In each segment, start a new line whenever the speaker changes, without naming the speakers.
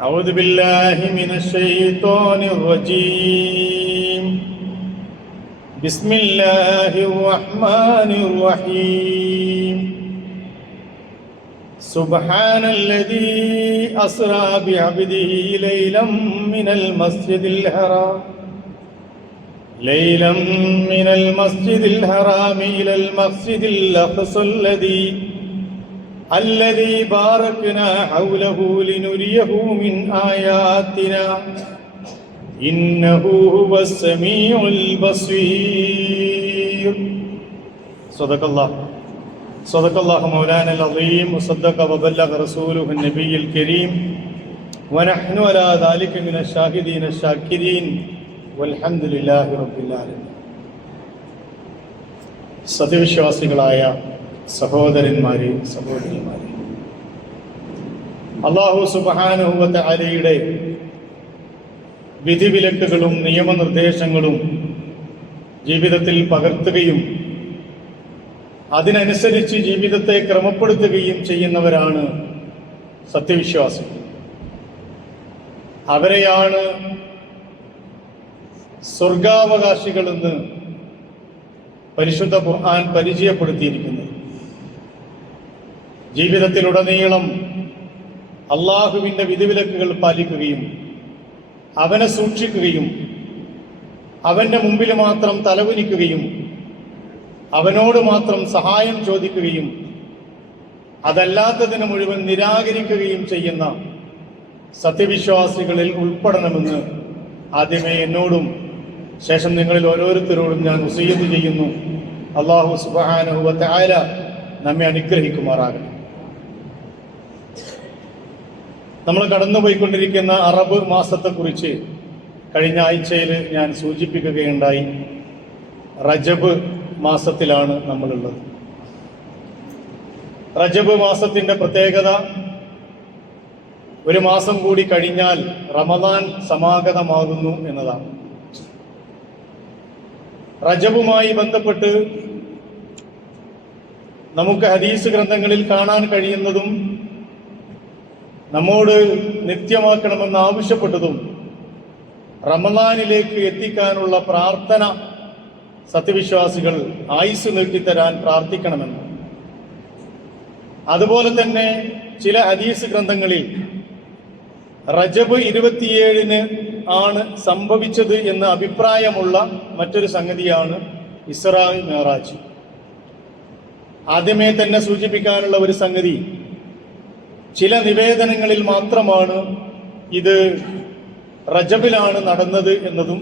أعوذ بالله من الشيطان الرجيم. بسم الله الرحمن الرحيم. سبحان الذي أسرى بعبده ليلا من المسجد الحرام. ليلا من المسجد الحرام إلى المسجد الأقصى الذي الذي باركنا حوله لنريه من آياتنا إنه هو السميع البصير صدق الله صدق الله مولانا العظيم وصدق وبلغ رسوله النبي الكريم ونحن على ذلك من الشاهدين الشاكرين والحمد لله رب العالمين സത്യവിശ്വാസികളായ സഹോദരന്മാരെ സഹോദരിമാരെ. അള്ളാഹു സുബാനുഭവത്തെ അലയുടെ വിധിവിലക്കുകളും നിയമനിർദ്ദേശങ്ങളും ജീവിതത്തിൽ പകർത്തുകയും അതിനനുസരിച്ച് ജീവിതത്തെ ക്രമപ്പെടുത്തുകയും ചെയ്യുന്നവരാണ് സത്യവിശ്വാസികൾ അവരെയാണ് സ്വർഗാവകാശികളെന്ന് പരിശുദ്ധ ഖുർആൻ പരിചയപ്പെടുത്തിയിരിക്കുന്നത്. ജീവിതത്തിലുടനീളം അള്ളാഹുവിന്റെ വിധിവിലക്കുകൾ പാലിക്കുകയും അവനെ സൂക്ഷിക്കുകയും അവന്റെ മുമ്പിൽ മാത്രം തലകുനിക്കുകയും അവനോട് മാത്രം സഹായം ചോദിക്കുകയും അതല്ലാത്തതിന് മുഴുവൻ നിരാകരിക്കുകയും ചെയ്യുന്ന സത്യവിശ്വാസികളിൽ ഉൾപ്പെടണമെന്ന് ആദ്യമേ എന്നോടും ശേഷം നിങ്ങളിൽ ഓരോരുത്തരോടും ഞാൻ ഉസീത് ചെയ്യുന്നു. അള്ളാഹു സുബാനുഹുവത്തെ ആയ നമ്മെ അനുഗ്രഹിക്കുമാറാകണം നമ്മൾ കടന്നുപോയിക്കൊണ്ടിരിക്കുന്ന അറബ് മാസത്തെക്കുറിച്ച് കഴിഞ്ഞ ആഴ്ചയിൽ ഞാൻ സൂചിപ്പിക്കുകയുണ്ടായി. റജബ് മാസത്തിലാണ് നമ്മളുള്ളത്. റജബ് മാസത്തിന്റെ പ്രത്യേകത ഒരു മാസം കൂടി കഴിഞ്ഞാൽ റമദാൻ സമാഗതമാകുന്നു എന്നതാണ്. റജബുമായി ബന്ധപ്പെട്ട് നമുക്ക് ഹദീസ് ഗ്രന്ഥങ്ങളിൽ കാണാൻ കഴിയുന്നതും നമ്മോട് നിത്യമാക്കണമെന്ന് ആവശ്യപ്പെട്ടതും റമദാനിലേക്ക് എത്തിക്കാനുള്ള പ്രാർത്ഥന സത്യവിശ്വാസികൾ ആയുസ് നീട്ടിത്തരാൻ പ്രാർത്ഥിക്കണമെന്ന്. അതുപോലെ തന്നെ ചില ഹദീസ് ഗ്രന്ഥങ്ങളിൽ റജബ് ഇരുപത്തിയേഴിന് ആണ് സംഭവിച്ചത് എന്ന അഭിപ്രായമുള്ള മറ്റൊരു സംഗതിയാണ് ഇസ്രാ മെഹറാജ് ആദ്യമേ തന്നെ സൂചിപ്പിക്കാനുള്ള ഒരു സംഗതി ചില നിവേദനങ്ങളിൽ മാത്രമാണ് ഇത് റജബിലാണ് നടന്നത് എന്നതും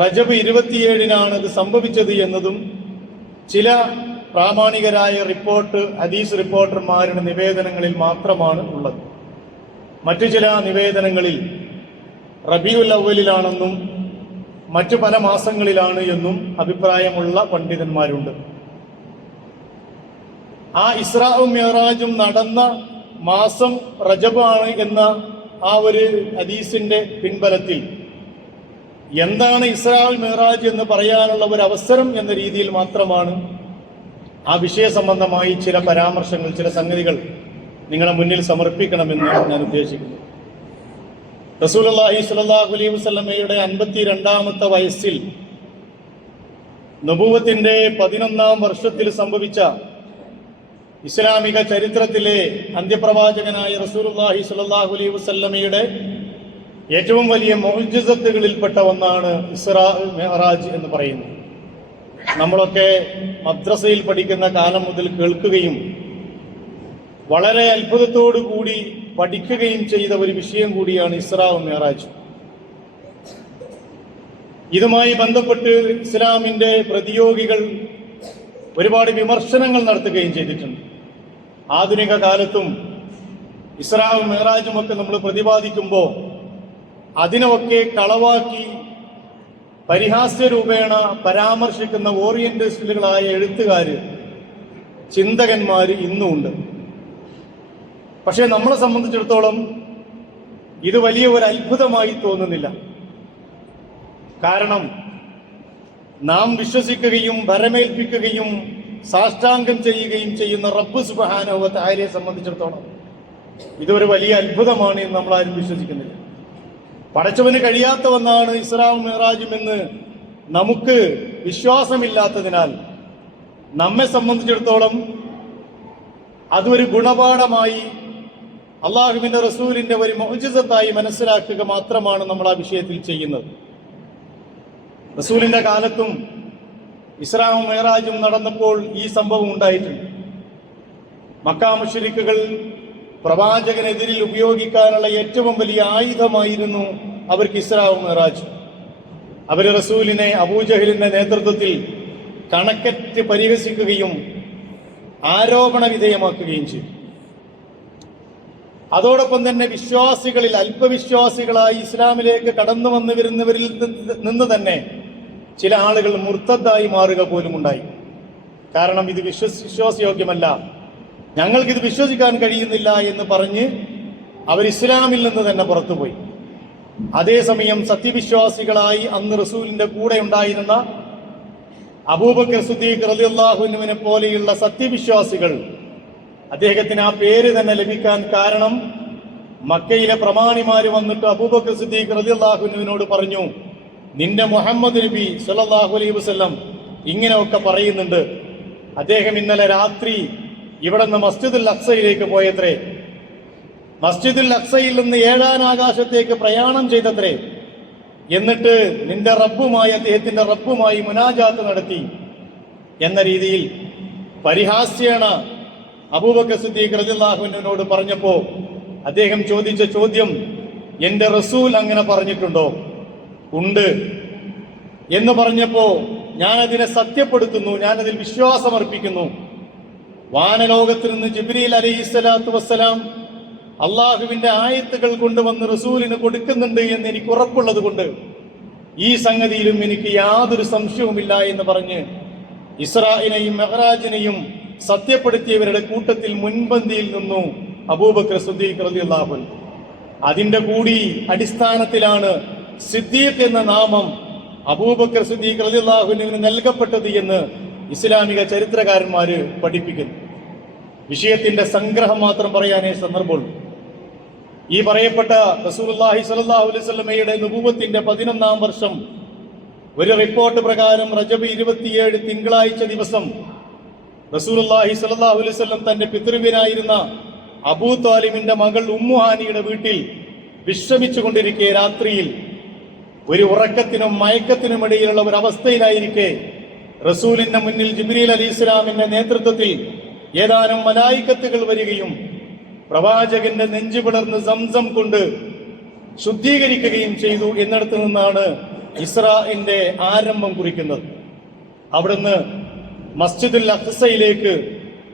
റജബ് ഇരുപത്തിയേഴിനാണ് ഇത് സംഭവിച്ചത് എന്നതും ചില പ്രാമാണികരായ റിപ്പോർട്ട് ഹദീസ് റിപ്പോർട്ടർമാരുടെ നിവേദനങ്ങളിൽ മാത്രമാണ് ഉള്ളത്. മറ്റു ചില നിവേദനങ്ങളിൽ റബിയുൽ അവലിലാണെന്നും മറ്റു പല മാസങ്ങളിലാണ് എന്നും അഭിപ്രായമുള്ള പണ്ഡിതന്മാരുണ്ട്. ആ ഇസ്രാവും മെഹറാജും നടന്ന മാസം റജബാണ് എന്ന ആ ഒരു ഹദീസിന്റെ പിൻബലത്തിൽ. എന്താണ് ഇസ്രാൽ മെഹ്റാജ് എന്ന് പറയാനുള്ള ഒരു അവസരം എന്ന രീതിയിൽ മാത്രമാണ് ആ വിഷയ സംബന്ധമായി ചില പരാമർശങ്ങൾ ചില സംഗതികൾ നിങ്ങളുടെ മുന്നിൽ സമർപ്പിക്കണമെന്ന് ഞാൻ ഉദ്ദേശിക്കുന്നു. റസൂലി സ്വല്ലല്ലാഹു അലൈഹി വസ്ലമയുടെ അൻപത്തി രണ്ടാമത്തെ വയസ്സിൽ നബൂവത്തിന്റെ പതിനൊന്നാം വർഷത്തിൽ സംഭവിച്ച ഇസ്ലാമിക ചരിത്രത്തിലെ അന്ത്യപ്രവാചകനായ റസൂലുള്ളാഹി സ്വല്ലല്ലാഹു അലൈഹി വസല്ലമയുടെ ഏറ്റവും വലിയ മൗജിസത്തുകളിൽപ്പെട്ട ഒന്നാണ് ഇസ്രാ മെഹറാജ് എന്ന് പറയുന്നത്. നമ്മളൊക്കെ മദ്രസയിൽ പഠിക്കുന്ന കാലം മുതൽ കേൾക്കുകയും വളരെ അത്ഭുതത്തോടു കൂടി പഠിക്കുകയും ചെയ്ത ഒരു വിഷയം കൂടിയാണ് ഇസ്രാ മെഹറാജ് ഇതുമായി ബന്ധപ്പെട്ട് ഇസ്ലാമിന്റെ പ്രതിയോഗികൾ ഒരുപാട് വിമർശനങ്ങൾ നടത്തുകയും ചെയ്തിട്ടുണ്ട്. ആധുനിക കാലത്തും ഇസ്രാവും ഒക്കെ നമ്മൾ പ്രതിപാദിക്കുമ്പോൾ അതിനൊക്കെ കളവാക്കി പരിഹാസ്യ രൂപേണ പരാമർശിക്കുന്ന ഓറിയന്റലിസ്റ്റുകളായ എഴുത്തുകാർ ചിന്തകന്മാർ ഇന്നുമുണ്ട് പക്ഷേ നമ്മളെ സംബന്ധിച്ചിടത്തോളം ഇത് വലിയ ഒരു അത്ഭുതമായി തോന്നുന്നില്ല. കാരണം നാം വിശ്വസിക്കുകയും ഭരമേൽപ്പിക്കുകയും സാഷ്ടാംഗം ചെയ്യുകയും ചെയ്യുന്ന റബ്ബ് സുബഹാനോവത്ത് ആരെ സംബന്ധിച്ചിടത്തോളം ഇതൊരു വലിയ അത്ഭുതമാണ് എന്ന് നമ്മൾ ആരും വിശ്വസിക്കുന്നില്ല. പടച്ചവന് കഴിയാത്ത ഒന്നാണ് ഇസ്രാം മെഹ്റാജും എന്ന് നമുക്ക് വിശ്വാസമില്ലാത്തതിനാൽ നമ്മെ സംബന്ധിച്ചിടത്തോളം അതൊരു ഗുണപാഠമായി അള്ളാഹുവിന്റെ റസൂലിന്റെ ഒരു മോചിതത്തായി മനസ്സിലാക്കുക മാത്രമാണ് നമ്മൾ ആ വിഷയത്തിൽ ചെയ്യുന്നത്. റസൂലിന്റെ കാലത്തും ഇസ്രാമും മേറാജും നടന്നപ്പോൾ ഈ സംഭവം ഉണ്ടായിട്ടുണ്ട്. മക്കാ മുഷരിക്കുകൾ പ്രവാചകനെതിരിൽ ഉപയോഗിക്കാനുള്ള ഏറ്റവും വലിയ ആയുധമായിരുന്നു അവർക്ക് ഇസ്രാവും മെഹറാജ്. അവർ റസൂലിനെ അബൂജഹലിന്റെ നേതൃത്വത്തിൽ കണക്കറ്റ് പരിഹസിക്കുകയും ആരോപണ വിധേയമാക്കുകയും ചെയ്തു. അതോടൊപ്പം തന്നെ വിശ്വാസികളിൽ അല്പവിശ്വാസികളായി ഇസ്ലാമിലേക്ക് കടന്നു വന്നു വരുന്നവരിൽ നിന്ന് തന്നെ ചില ആളുകൾ മുർത്തദ്ദായി മാറുക പോലും ഉണ്ടായി. കാരണം ഇത് വിശ്വസ് വിശ്വാസയോഗ്യമല്ല. ഞങ്ങൾക്കിത് വിശ്വസിക്കാൻ കഴിയുന്നില്ല എന്ന് പറഞ്ഞ് അവർ ഇസ്ലാമിൽ നിന്ന് തന്നെ പുറത്തുപോയി. അതേസമയം സത്യവിശ്വാസികളായി അന്ന് റസൂലിന്റെ കൂടെ ഉണ്ടായിരുന്ന അബൂബക്കർ സുദ്ദീഖ് റളിയല്ലാഹുവിനെ പോലെയുള്ള സത്യവിശ്വാസികൾ അദ്ദേഹത്തിന് ആ പേര് തന്നെ ലഭിക്കാൻ കാരണം മക്കയിലെ പ്രമാണിമാര് വന്നിട്ട് അബൂബക്കർ സിദ്ദീഖ് റളിയല്ലാഹുവിനോട് പറഞ്ഞു നിന്റെ മുഹമ്മദ് നബി സല്ലാഹു അലൈഹി വസ്ലം ഇങ്ങനെയൊക്കെ പറയുന്നുണ്ട്. അദ്ദേഹം ഇന്നലെ രാത്രി ഇവിടെ നിന്ന് മസ്ജിദുൽ അക്സയിലേക്ക് പോയത്രേ. മസ്ജിദുൽ അക്സയിൽ നിന്ന് ഏഴാം ആകാശത്തേക്ക് പ്രയാണം ചെയ്തത്രേ. എന്നിട്ട് നിന്റെ റബ്ബുമായി അദ്ദേഹത്തിന്റെ റബ്ബുമായി മുനാജാത്ത് നടത്തി. എന്ന രീതിയിൽ പരിഹാസ്യേണ അബൂബക്കർ സിദ്ദീഖ് റജുല്ലാഹുവിനോട് പറഞ്ഞപ്പോ അദ്ദേഹം ചോദിച്ച ചോദ്യം എന്റെ റസൂൽ അങ്ങനെ പറഞ്ഞിട്ടുണ്ടോ? ഉണ്ട് എന്ന് പറഞ്ഞപ്പോ അതിനെ സത്യപ്പെടുത്തുന്നു ഞാൻ അതിൽ വിശ്വാസമർപ്പിക്കുന്നു. വാനലോകത്തിൽ നിന്ന് ജിബ്രീൽ അലൈഹിസ്സലാത്തു വസ്സലാം അള്ളാഹുവിന്റെ ആയത്തുകൾ കൊണ്ടുവന്ന് റസൂലിന് കൊടുക്കുന്നുണ്ട് എന്ന് എനിക്ക് ഉറപ്പുള്ളത് കൊണ്ട് ഈ സംഗതിയിലും എനിക്ക് യാതൊരു സംശയവുമില്ല എന്ന് പറഞ്ഞ് ഇസ്രായിനെയും മെഹറാജിനെയും സത്യപ്പെടുത്തിയവരുടെ കൂട്ടത്തിൽ മുൻപന്തിയിൽ നിന്നു അബൂബക്കർ സുദ്ദീഖ് അതിന്റെ കൂടി അടിസ്ഥാനത്തിലാണ് സിദ്ദീഖ് എന്ന നാമം അബൂബക്കർ സിദ്ദീഖ് റളിയല്ലാഹുവിന് നൽകപ്പെട്ടത് എന്ന് ഇസ്ലാമിക ചരിത്രകാരന്മാര് പഠിപ്പിക്കുന്നു. വിഷയത്തിന്റെ സംഗ്രഹം മാത്രം പറയാനേ സന്ദർഭമുള്ളൂ. ഈ പറയപ്പെട്ട റസൂലുള്ളാഹി സ്വല്ലല്ലാഹു അലൈഹി നുബുവത്തിന്റെ പതിനൊന്നാം വർഷം ഒരു റിപ്പോർട്ട് പ്രകാരം റജബ് ഇരുപത്തിയേഴ് തിങ്കളാഴ്ച ദിവസം റസൂലുള്ളാഹി സ്വല്ലല്ലാഹു അലൈഹി തന്റെ പിതൃവിനായിരുന്ന അബൂ താലിമിന്റെ മകൾ ഉമ്മുഹാനിയുടെ വീട്ടിൽ വിശ്രമിച്ചു കൊണ്ടിരിക്കെ രാത്രിയിൽ ഒരു ഉറക്കത്തിനും മയക്കത്തിനും ഇടയിലുള്ള ഒരു അവസ്ഥയിലായിരിക്കെ റസൂലിന്റെ മുന്നിൽ ജിബ്രീൽ അലി ഇസ്ലാമിന്റെ നേതൃത്വത്തിൽ ഏതാനും മലായിക്കത്തുകൾ വരികയും പ്രവാചകന്റെ നെഞ്ചു പിളർന്ന് സംസം കൊണ്ട് ശുദ്ധീകരിക്കുകയും ചെയ്തു എന്നിടത്തു നിന്നാണ് ഇസ്രാന്റെ ആരംഭം കുറിക്കുന്നത്. അവിടുന്ന് മസ്ജിദുൽ അഖ്സയിലേക്ക്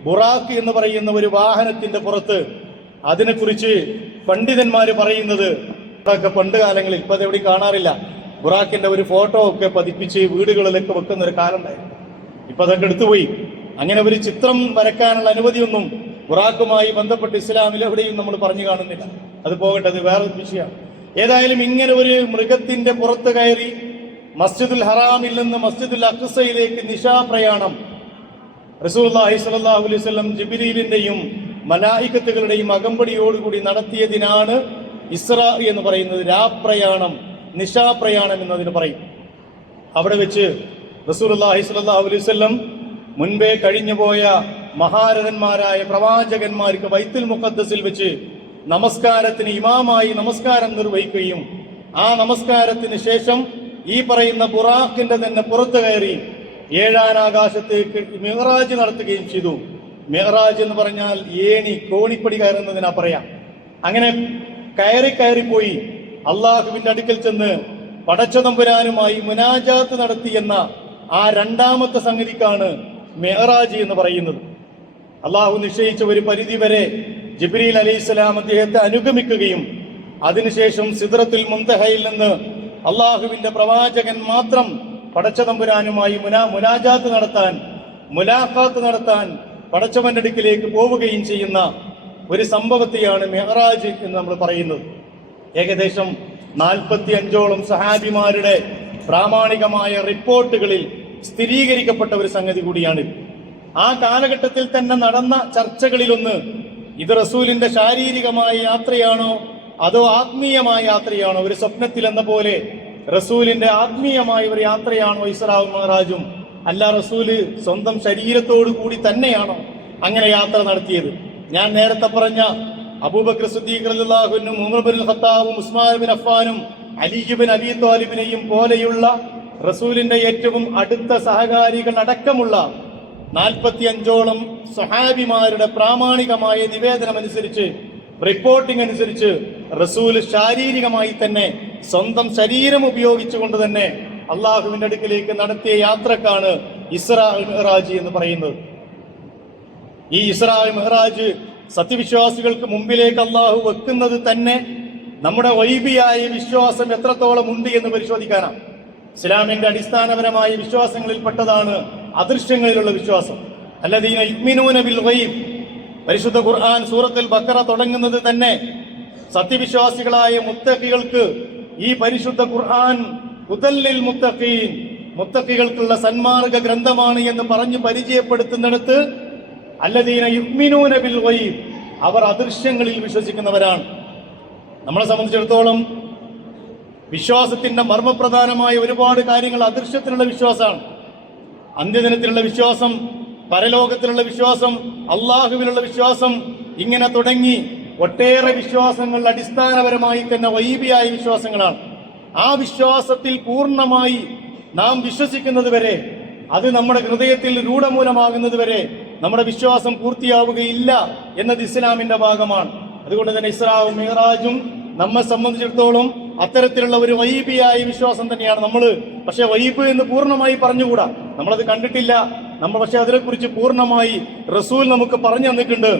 ബുറാഖ് എന്ന് പറയുന്ന ഒരു വാഹനത്തിന്റെ പുറത്ത് അതിനെക്കുറിച്ച് പണ്ഡിതന്മാർ പറയുന്നത് അതൊക്കെ പണ്ട് കാലങ്ങളിൽ ഇപ്പൊ അതെവിടെ കാണാറില്ല. ബുറാക്കിന്റെ ഒരു ഫോട്ടോ ഒക്കെ പതിപ്പിച്ച് വീടുകളിലൊക്കെ വെക്കുന്ന ഒരു കാലം ഉണ്ടായിരുന്നു ഇപ്പൊ അതൊക്കെ എടുത്തുപോയി. അങ്ങനെ ഒരു ചിത്രം വരക്കാനുള്ള അനുമതിയൊന്നും ബുറാക്കുമായി ബന്ധപ്പെട്ട് ഇസ്ലാമിൽ എവിടെയും നമ്മൾ പറഞ്ഞു കാണുന്നില്ല. അത് പോകട്ടെ അത് വേറെ വിഷയമാണ്. ഏതായാലും ഇങ്ങനെ ഒരു മൃഗത്തിന്റെ പുറത്ത് കയറി മസ്ജിദുൽ ഹറാമിൽ നിന്ന് മസ്ജിദുൽ നിശാപ്രയാണം റസൂലുള്ളാഹി സ്വല്ലല്ലാഹു അലൈഹി വസല്ലം ജിബ്രീലിന്റെയും മലായിക്കത്തുകളുടെയും അകമ്പടിയോടുകൂടി നടത്തിയതിനാണ് ഇസ്രാ എന്ന് പറയുന്നത് രാപ്രയാണം നിശാപ്രയാണം എന്നതിന് പറയും. അവിടെ വെച്ച് റസൂലുള്ളാഹി സ്വല്ലല്ലാഹു അലൈഹി വസല്ലം മുൻപേ കഴിഞ്ഞുപോയ മഹാരഥന്മാരായ പ്രവാചകന്മാർക്ക് വൈത്തുൽ മുഖദ്സിൽ വെച്ച് നമസ്കാരത്തിന് ഇമാമായി നമസ്കാരം നിർവഹിക്കുകയും ആ നമസ്കാരത്തിന് ശേഷം ഈ പറയുന്ന ബുറാഖിന്റെ തന്നെ പുറത്തു കയറി ഏഴാനാകാശത്തേക്ക് മെഹറാജ് നടത്തുകയും ചെയ്തു. മെഹറാജ് എന്ന് പറഞ്ഞാൽ ഏണി കോണിപ്പടി കയറുന്നതിനാ പറയാം. അങ്ങനെ കയറി കയറിപ്പോയി അള്ളാഹുവിന്റെ അടുക്കൽ ചെന്ന് പടച്ചതമ്പുരാനുമായി മുനാജാത്ത് നടത്തി എന്ന ആ രണ്ടാമത്തെ സംഗതിക്കാണ് മെഹറാജ് എന്ന് പറയുന്നത്. അള്ളാഹു നിശ്ചയിച്ച ഒരു പരിധി വരെ ജിബ്രീൽ അലൈഹിസ്സലാം അദ്ദേഹത്തെ അനുഗമിക്കുകയും അതിനുശേഷം സിദ്രത്തുൽ മുന്തഹയിൽ നിന്ന് അള്ളാഹുവിന്റെ പ്രവാചകൻ മാത്രം പടച്ചതമ്പുരാനുമായി മുനാ മുനാജാത്ത് നടത്താൻ മുലാഖാത്ത് നടത്താൻ പടച്ചവന്റെ അടുക്കിലേക്ക് പോവുകയും ചെയ്യുന്ന ഒരു സംഭവത്തെയാണ് മെഹറാജ് എന്ന് നമ്മൾ പറയുന്നത്. ഏകദേശം നാൽപ്പത്തി അഞ്ചോളം സഹാബിമാരുടെ പ്രാമാണികമായ റിപ്പോർട്ടുകളിൽ സ്ഥിരീകരിക്കപ്പെട്ട ഒരു സംഗതി കൂടിയാണ്. ആ കാലഘട്ടത്തിൽ തന്നെ നടന്ന ചർച്ചകളിലൊന്ന് ഇത് റസൂലിന്റെ ശാരീരികമായ യാത്രയാണോ അതോ ആത്മീയമായ യാത്രയാണോ? ഒരു സ്വപ്നത്തിൽ എന്ന പോലെ റസൂലിന്റെ ആത്മീയമായ ഒരു യാത്രയാണോ ഇസ്രാവ് മഹാരാജും അല്ല റസൂൽ സ്വന്തം ശരീരത്തോടു കൂടി തന്നെയാണോ അങ്ങനെ യാത്ര നടത്തിയത്? ഞാൻ നേരത്തെ പറഞ്ഞ അബൂബക്കർ സിദ്ദീഖ് റളിയല്ലാഹുവിനും ഉമർ ബിൻ ഖത്താബും ഉസ്മാൻ ബിൻ അഫ്ഫാനും അലി ബിൻ അബി താലിബിനെയും പോലെയുള്ള റസൂലിന്റെ ഏറ്റവും അടുത്ത സഹകാരികൾ അടക്കമുള്ള നാൽപ്പത്തി അഞ്ചോളം സഹാബിമാരുടെ പ്രാമാണികമായ നിവേദനം അനുസരിച്ച് റിപ്പോർട്ടിംഗ് അനുസരിച്ച് റസൂൽ ശാരീരികമായി തന്നെ സ്വന്തം ശരീരം ഉപയോഗിച്ചുകൊണ്ട് തന്നെ അള്ളാഹുവിന്റെ അടുക്കിലേക്ക് നടത്തിയ യാത്രക്കാണ് ഇസ്രാ മെഹറാജ് എന്ന് പറയുന്നത്. ഈ ഇസ്രാ മെഹ്റാജ് സത്യവിശ്വാസികൾക്ക് മുമ്പിലേക്ക് അള്ളാഹു വെക്കുന്നത് തന്നെ നമ്മുടെ വൈബിയായ വിശ്വാസം എത്രത്തോളം ഉണ്ട് എന്ന് പരിശോധിക്കാനാണ്. ഇസ്ലാമിന്റെ അടിസ്ഥാനപരമായ വിശ്വാസങ്ങളിൽപ്പെട്ടതാണ് അദൃശ്യങ്ങളിലുള്ള വിശ്വാസം. അല്ലദീന യുഗ്മിനൂന ബിൽ ഗൈബ്. പരിശുദ്ധ ഖുർആൻ സൂറത്തിൽ ബക്കറ തുടങ്ങുന്നത് തന്നെ സത്യവിശ്വാസികളായ മുത്തക്കികൾക്ക് ഈ പരിശുദ്ധ ഖുർആൻ ഉദല്ലിൽ മുത്തഖീൻ. മുത്തക്കികൾക്കുള്ള സന്മാർഗ ഗ്രന്ഥമാണ് എന്ന് പറഞ്ഞു പരിചയപ്പെടുത്തുന്നിടത്ത് അല്ലദീന യുഗ്മിനൂന ബിൽ ഗൈബ്. അവർ അദൃശ്യങ്ങളിൽ വിശ്വസിക്കുന്നവരാണ്. നമ്മളെ സംബന്ധിച്ചിടത്തോളം വിശ്വാസത്തിന്റെ മർമ്മപ്രധാനമായ ഒരുപാട് കാര്യങ്ങൾ അദൃശ്യത്തിലുള്ള വിശ്വാസമാണ്. അന്ത്യദിനത്തിലുള്ള വിശ്വാസം പരലോകത്തിലുള്ള വിശ്വാസം അള്ളാഹുവിലുള്ള വിശ്വാസം ഇങ്ങനെ തുടങ്ങി ഒട്ടേറെ വിശ്വാസങ്ങൾ അടിസ്ഥാനപരമായി തന്നെ വൈബിയായ വിശ്വാസങ്ങളാണ്. ആ വിശ്വാസത്തിൽ പൂർണമായി നാം വിശ്വസിക്കുന്നത് വരെ അത് നമ്മുടെ ഹൃദയത്തിൽ രൂഢമൂലമാകുന്നത് വരെ നമ്മുടെ വിശ്വാസം പൂർത്തിയാവുകയില്ല എന്നത് ഇസ്ലാമിന്റെ ഭാഗമാണ്. അതുകൊണ്ട് തന്നെ ഇസ്ലാവും മിഹറാജും നമ്മെ സംബന്ധിച്ചിടത്തോളം അത്തരത്തിലുള്ള ഒരു വൈബിയായ വിശ്വാസം തന്നെയാണ് നമ്മൾ പക്ഷെ വൈബ് എന്ന് പൂർണമായി പറഞ്ഞുകൂടാ? നമ്മളത് കണ്ടിട്ടില്ല. നമ്മൾ പക്ഷെ അതിനെക്കുറിച്ച് പൂർണമായി റസൂൽ നമുക്ക് പറഞ്ഞു തന്നിട്ടുണ്ട്.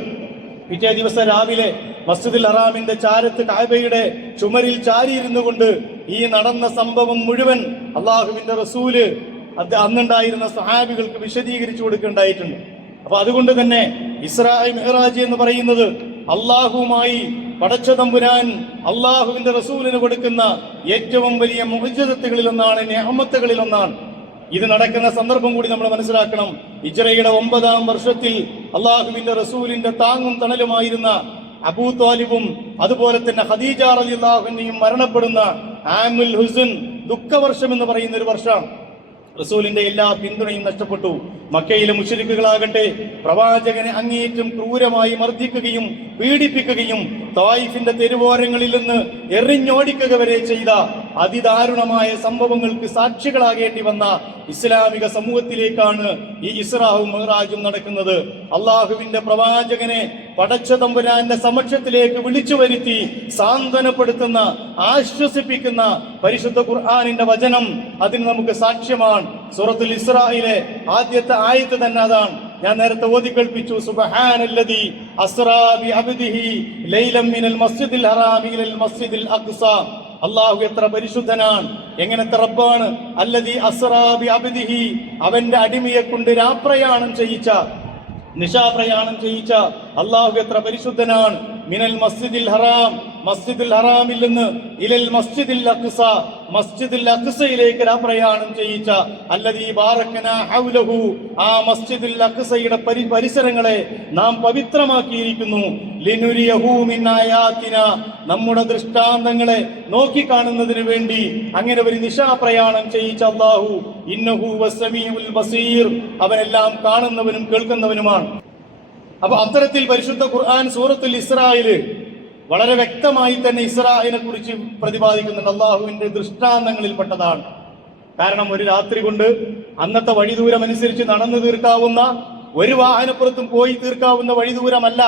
പിറ്റേ ദിവസം രാവിലെ മസ്ജിദുൽ ഹറാമിന്റെ ചാരത്ത് കാബയുടെ ചുമരിൽ ചാരിയിരുന്നു കൊണ്ട് ഈ നടന്ന സംഭവം മുഴുവൻ അള്ളാഹുവിന്റെ റസൂൽ അന്നുണ്ടായിരുന്ന സഹാബികൾക്ക് വിശദീകരിച്ചു കൊടുക്കേണ്ടായിട്ടുണ്ട് അപ്പൊ അതുകൊണ്ട് തന്നെ ഇസ്രായി മെഹറാജ് എന്ന് പറയുന്നത് അള്ളാഹുവുമായി പടച്ച തമ്പുരാൻ അള്ളാഹുവിന്റെ റസൂലിന് കൊടുക്കുന്ന ഏറ്റവും വലിയ മുഹജത്തുകളിൽ ഒന്നാണ് നെഹമ്മത്തുകളിൽ ഒന്നാണ്. ഇത് നടക്കുന്ന സന്ദർഭം കൂടി നമ്മൾ മനസ്സിലാക്കണം. ഇജ്രയുടെ ഒമ്പതാം വർഷത്തിൽ അള്ളാഹുവിന്റെ റസൂലിന്റെ താങ്ങും തണലുമായിരുന്ന അബൂ താലിബും അതുപോലെ തന്നെ ഖദീജ റളിയല്ലാഹുവിനെയും മരണപ്പെടുന്ന ആമുൽ ഹുസൻ ദുഃഖവർഷം എന്ന് പറയുന്ന ഒരു വർഷം. റസൂലിന്റെ എല്ലാ പിന്തുണയും നഷ്ടപ്പെട്ടു. മക്കയിലെ മുഷരിക്കുകളാകട്ടെ പ്രവാചകനെ അങ്ങേയറ്റം ക്രൂരമായി മർദ്ദിക്കുകയും പീഡിപ്പിക്കുകയും തായിഫിന്റെ തെരുവോരങ്ങളിൽ നിന്ന് എറിഞ്ഞോടിക്കുക വരെ ചെയ്ത അതിദാരുണമായ സംഭവങ്ങൾക്ക് സാക്ഷികളാകേണ്ടി വന്ന ഇസ്ലാമിക സമൂഹത്തിലേക്കാണ് ഈ ഇസ്രാഹും മെഹ്റാജും നടക്കുന്നത്. അള്ളാഹുവിന്റെ പ്രവാചകനെ പടച്ച തമ്പുരാന്റെ സമക്ഷത്തിലേക്ക് വിളിച്ചു വരുത്തി സാന്ത്വനപ്പെടുത്തുന്ന ആശ്വസിപ്പിക്കുന്ന പരിശുദ്ധ ഖുർആാനിന്റെ വചനം അതിന് നമുക്ക് സാക്ഷ്യമാണ്. സൂറത്തുൽ ഇസ്രായിലെ ആദ്യത്തെ ആയത്ത് തന്നെ അതാണ്. ഞാൻ നേരത്തെ ഓതി കേൾപ്പിച്ചു സുബ്ഹാനല്ലദി അസ്റാ ബി ലൈലം മിനൽ മസ്ജിദിൽ ഹറാമി മസ്ജിദിൽ അഖ്സ. അള്ളാഹു എത്ര പരിശുദ്ധനാണ് എങ്ങനത്തെ റബ്ബാണ്. അല്ലതി അസ്റാ അബിദിഹി അബ്ദിഹി അവന്റെ അടിമയെ കൊണ്ട് രാപ്രയാണം ചെയ്യിച്ച നിശാപ്രയാണം ചെയ്യിച്ച അള്ളാഹു എത്ര പരിശുദ്ധനാണ്. മിനൽ മസ്ജിദിൽ ഹറാം. മസ്ജിദുൽ ഹറാമിൽ നിന്ന് ഇലൽ മസ്ജിദുൽ അഖ്സ മസ്ജിദുൽ അഖ്സയിലേക്ക് പ്രയാണം ചെയ്യിച്ച അല്ലദീ ബാറക്കന ഹൗലഹു ആ മസ്ജിദുൽ അഖ്സയുടെ പരി പരിസരങ്ങളെ നാം പവിത്രമാക്കിയിരിക്കുന്നു. ലിനുരിയഹു മിൻ ആയാത്തിന നമ്മുടെ ദൃഷ്ടാന്തങ്ങളെ നോക്കിക്കാണുന്നതിന് വേണ്ടി അങ്ങനെ ഒരു നിശാപ്രയാണം ചെയ്യിച്ച അള്ളാഹു ഇന്നഹു വസ്സമീഉൽ ബസീർ അവനെല്ലാം കാണുന്നവനും കേൾക്കുന്നവനുമാണ്. അപ്പൊ അത്തരത്തിൽ പരിശുദ്ധ ഖുർആൻ സൂറത്തുൽ ഇസ്രായേൽ വളരെ വ്യക്തമായി തന്നെ ഇസ്രായേലിനെ കുറിച്ച് പ്രതിപാദിക്കുന്നുണ്ട്. അള്ളാഹുവിന്റെ ദൃഷ്ടാന്തങ്ങളിൽ പെട്ടതാണ് കാരണം ഒരു രാത്രി കൊണ്ട് അന്നത്തെ വഴിദൂരം അനുസരിച്ച് നടന്നു തീർക്കാവുന്ന ഒരു വാഹനപ്പുറത്തും പോയി തീർക്കാവുന്ന വഴിദൂരമല്ല.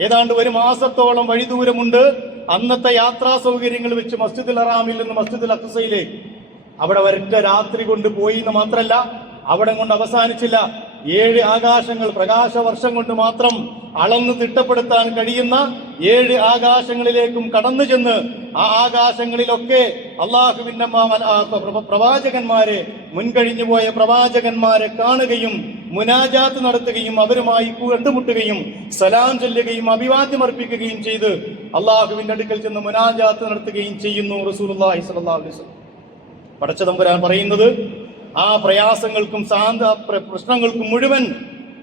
ഏതാണ്ട് ഒരു മാസത്തോളം വഴിദൂരമുണ്ട്. അന്നത്തെ യാത്രാ സൗകര്യങ്ങൾ വെച്ച് മസ്ജിദുൽ അറാമിൽ നിന്ന് മസ്ജിദുൽ അക്സയിലേക്ക്. അവിടെ ഒരൊറ്റ രാത്രി കൊണ്ട് പോയി എന്ന് മാത്രല്ല അവിടെ കൊണ്ട് അവസാനിച്ചില്ല. ഏഴ് ആകാശങ്ങൾ പ്രകാശവർഷം കൊണ്ട് മാത്രം അളന്ന് തിട്ടപ്പെടുത്താൻ കഴിയുന്ന ഏഴ് ആകാശങ്ങളിലേക്കും കടന്നു ചെന്ന് ആ ആകാശങ്ങളിലൊക്കെ ആ പ്രവാചകന്മാരെ മുൻകഴിഞ്ഞു പോയ പ്രവാചകന്മാരെ കാണുകയും മുനാജാത്ത് നടത്തുകയും അവരുമായി കണ്ടുമുട്ടുകയും സലാം ചൊല്ലുകയും അഭിവാദ്യം അർപ്പിക്കുകയും ചെയ്ത് അള്ളാഹുവിന്റെ അടുക്കൽ ചെന്ന് മുനാജാത്ത് നടത്തുകയും ചെയ്യുന്നു വസല്ലം. പടച്ചതമ്പുരാൻ പറയുന്നത് ആ പ്രയാസങ്ങൾക്കും സാന്ത പ്ര- പ്രശ്നങ്ങൾക്കും മുഴുവൻ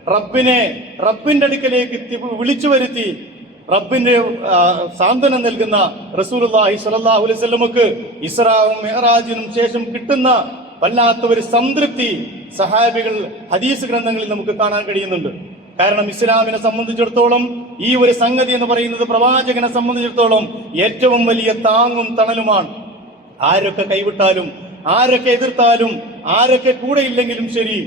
റബ്ബിനെ റബ്ബിന്റെ അടുക്കലേക്ക് വിളിച്ചു വരുത്തി റബ്ബിന്റെ സാന്ത്വനം നൽകുന്ന റസൂലുള്ളാഹി സ്വല്ലല്ലാഹു അലൈഹി വസല്ലമക്ക് ഇസ്രാവും മെഹറാജിനും ശേഷം കിട്ടുന്ന വല്ലാത്ത ഒരു സംതൃപ്തി സഹാബികൾ ഹദീസ് ഗ്രന്ഥങ്ങളിൽ നമുക്ക് കാണാൻ കഴിയുന്നുണ്ട്. കാരണം ഇസ്ലാമിനെ സംബന്ധിച്ചിടത്തോളം ഈ ഒരു സംഗതി എന്ന് പറയുന്നത് പ്രവാചകനെ സംബന്ധിച്ചിടത്തോളം ഏറ്റവും വലിയ താങ്ങും തണലുമാണ്. ആരൊക്കെ കൈവിട്ടാലും ആരൊക്കെ എതിർത്താലും ആരൊക്കെ കൂടെ ഇല്ലെങ്കിലും ശരി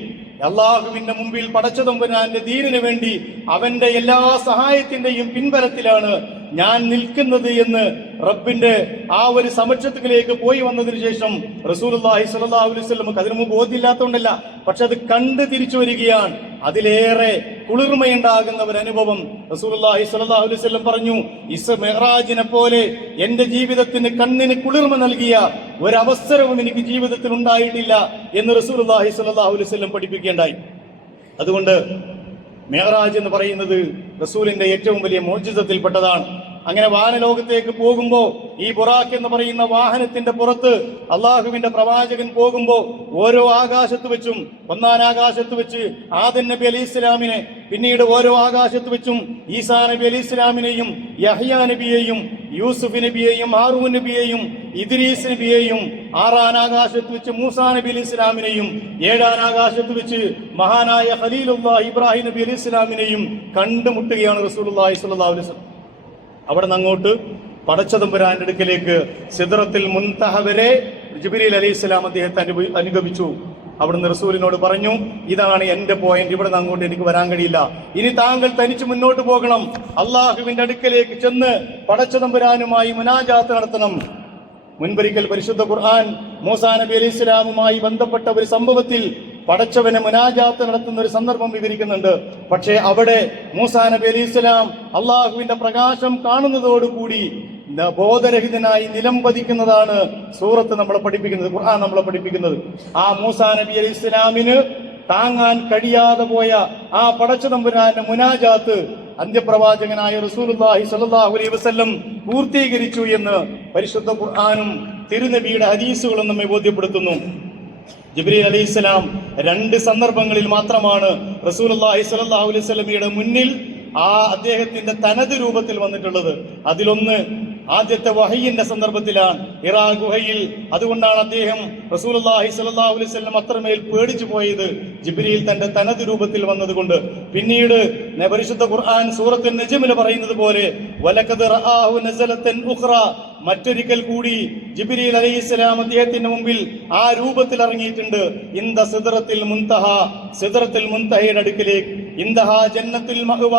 അള്ളാഹുവിന്റെ മുമ്പിൽ പടച്ചതമ്പുരാന്റെ ധീരന് വേണ്ടി അവന്റെ എല്ലാ സഹായത്തിന്റെയും പിൻബലത്തിലാണ് ഞാൻ നിൽക്കുന്നത് എന്ന് റബ്ബിന്റെ ആ ഒരു സമക്ഷത്തിലേക്ക് പോയി വന്നതിന് ശേഷം റസൂലുള്ളാഹി സ്വല്ലല്ലാഹു അലൈഹി വസല്ലം അതിനു മുമ്പ് ബോധ്യമില്ലാത്തതുകൊണ്ടല്ല. പക്ഷെ അത് കണ്ട് തിരിച്ചു വരികയാണ്. അതിലേറെ കുളിർമയുണ്ടാകുന്ന ഒരു അനുഭവം റസൂലുള്ളാഹി സ്വല്ലല്ലാഹു അലൈഹി വസല്ലം പറഞ്ഞു ഇസ് മെഹ്റാജിനെ പോലെ എന്റെ ജീവിതത്തിന് കണ്ണിന് കുളിർമ നൽകിയ ഒരവസരവും എനിക്ക് ജീവിതത്തിൽ ഉണ്ടായിട്ടില്ല എന്ന് റസൂലുള്ളാഹി സ്വല്ലല്ലാഹു അലൈഹി പഠിപ്പിക്കേണ്ടായി അതുകൊണ്ട് മേറാജ് എന്ന് പറയുന്നത് റസൂലിന്റെ ഏറ്റവും വലിയ മോചിതത്തിൽപ്പെട്ടതാണ്. അങ്ങനെ വാഹനലോകത്തേക്ക് പോകുമ്പോൾ ഈ ബുറാഖ് എന്ന് പറയുന്ന വാഹനത്തിന്റെ പുറത്ത് അള്ളാഹുവിന്റെ പ്രവാചകൻ പോകുമ്പോൾ ഓരോ ആകാശത്ത് വെച്ചും ഒന്നാം ആകാശത്ത് വെച്ച് ആദൻ നബി അലി ഇസ്ലാമിനെ പിന്നീട് ഓരോ ആകാശത്ത് വെച്ചും ഈസാ നബി അലി ഇസ്ലാമിനെയും യഹ്യ നബിയെയും യൂസുഫ് നബിയെയും ഹാറൂൻ നബിയെയും ഇദ്രീസ് നബിയെയും ആറാം ആകാശത്ത് വെച്ച് മൂസാ നബി അലി ഇസ്ലാമിനെയും ഏഴാം ആകാശത്ത് വെച്ച് മഹാനായ ഖലീലുള്ള ഇബ്രാഹിം നബി അലി ഇസ്ലാമിനെയും കണ്ടുമുട്ടുകയാണ് സ്വല്ലല്ലാഹു അലൈഹി വസല്ലം. അവിടെ നിന്ന് അങ്ങോട്ട് പടച്ചതമ്പുരാന്റെ അടുക്കലേക്ക് സിദ്റത്തിൽ മുൻതഹ വരെ അലി അലൈഹി അദ്ദേഹത്തെ അനുഭവി അനുഗമിച്ചു. അവിടുന്ന് റസൂലിനോട് പറഞ്ഞു ഇതാണ് എന്റെ പോയിന്റ് ഇവിടെ നിന്ന് അങ്ങോട്ട് എനിക്ക് വരാൻ കഴിയില്ല. ഇനി താങ്കൾ തനിച്ച് മുന്നോട്ട് പോകണം. അള്ളാഹുവിന്റെ അടുക്കലേക്ക് ചെന്ന് പടച്ചതമ്പുരാനുമായി മുനാജാത്ത് നടത്തണം. മുൻപൊരിക്കൽ പരിശുദ്ധ ഖുർആൻ മൂസാ നബി അലി ഇസ്ലാമുമായി ബന്ധപ്പെട്ട ഒരു സംഭവത്തിൽ പടച്ചവനെ മുനാജാത്ത് നടത്തുന്ന ഒരു സന്ദർഭം വിവരിക്കുന്നുണ്ട് പക്ഷേ അവിടെ മൂസാ നബി അലി ഇസ്ലാം അള്ളാഹുവിന്റെ പ്രകാശം കാണുന്നതോടുകൂടി ബോധരഹിതനായി നിലം പതിക്കുന്നതാണ് സൂറത്ത് നമ്മളെ പഠിപ്പിക്കുന്നത് ഖുർആൻ നമ്മളെ പഠിപ്പിക്കുന്നത്. ആ മൂസാ നബി അലി ഇസ്ലാമിന് താങ്ങാൻ കഴിയാതെ പോയ ആ പടച്ചതമ്പുരാന്റെ മുനാജാത്ത് അന്ത്യപ്രവാചകനായ റസൂലുല്ലാഹി സ്വല്ലല്ലാഹു അലൈഹി വസല്ലം പൂർത്തീകരിച്ചു എന്ന് പരിശുദ്ധ ഖുർആനും തിരുനബിയുടെ ഹദീസുകളും നമ്മെ ബോധ്യപ്പെടുത്തുന്നു. ജിബ്രീൽ ഇസ്ലാം രണ്ട് സന്ദർഭങ്ങളിൽ മാത്രമാണ് റസൂലുള്ളാഹി സ്വല്ലല്ലാഹു അലൈഹി മുന്നിൽ ആ അദ്ദേഹത്തിന്റെ തനത് രൂപത്തിൽ വന്നിട്ടുള്ളത്. അതിലൊന്ന് ആദ്യത്തെ വഹയിന്റെ സന്ദർഭത്തിലാണ്. ഇറാ ഗുഹയിൽ അതുകൊണ്ടാണ് അദ്ദേഹം റസൂലുള്ളാഹി സ്വല്ലല്ലാഹു അലൈഹി വസല്ലം അത്രമേൽ പേടിച്ചു പോയത്. ജിബ്രിയിൽ തന്റെ തനത് രൂപത്തിൽ വന്നതുകൊണ്ട്. പിന്നീട് പരിശുദ്ധ ഖുർആൻ സൂറത്തിൽ നജ്മിൽ പറയുന്നത് പോലെ മറ്റൊരിക്കൽ കൂടി ജിബ്രീൽ അലൈഹിസ്സലാം അദ്ദേഹത്തിന്റെ മുമ്പിൽ ആ രൂപത്തിൽ ഇറങ്ങിയിട്ടുണ്ട്. ഇന്ദ സിദറത്തിൽ മുൻതഹ സിദറത്തിൽ മുൻതഹയുടെ അടുക്കിലേക്ക്. ഇന്ദഹ ജന്നത്തുൽ മഹ്വ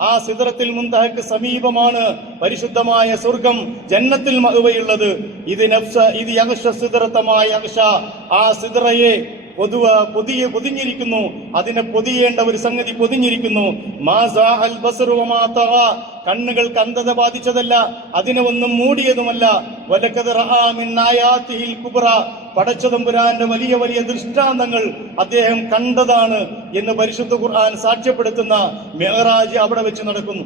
ആ സിദറത്തിൽ മുൻതഹക്ക് സമീപമാണ്. പരിശുദ്ധമായ സ്വർഗം ജന്നത്തിൽ മഹ്വയുള്ളത്. ഇത് നഫ്സ ഇത് യഗ്ഷ സിദ്റത്തമായ യഗ്ഷ ആ സിദ്റയെ പൊതുവ പൊതിയെ പൊതിഞ്ഞിരിക്കുന്നു. അതിനെ പൊതിയേണ്ട ഒരു സംഗതി പൊതിഞ്ഞിരിക്കുന്നു. കണ്ണുകൾക്ക് അന്ധത ബാധിച്ചതല്ല. അതിനെ ഒന്നും മൂടിയതുമല്ല. പടച്ചതമ്പുരാന്റെ വലിയ വലിയ ദൃഷ്ടാന്തങ്ങൾ അദ്ദേഹം കണ്ടതാണ് എന്ന് പരിശുദ്ധ ഖുർആൻ സാക്ഷ്യപ്പെടുത്തുന്ന മെഹറാജ് അവിടെ വെച്ച് നടക്കുന്നു.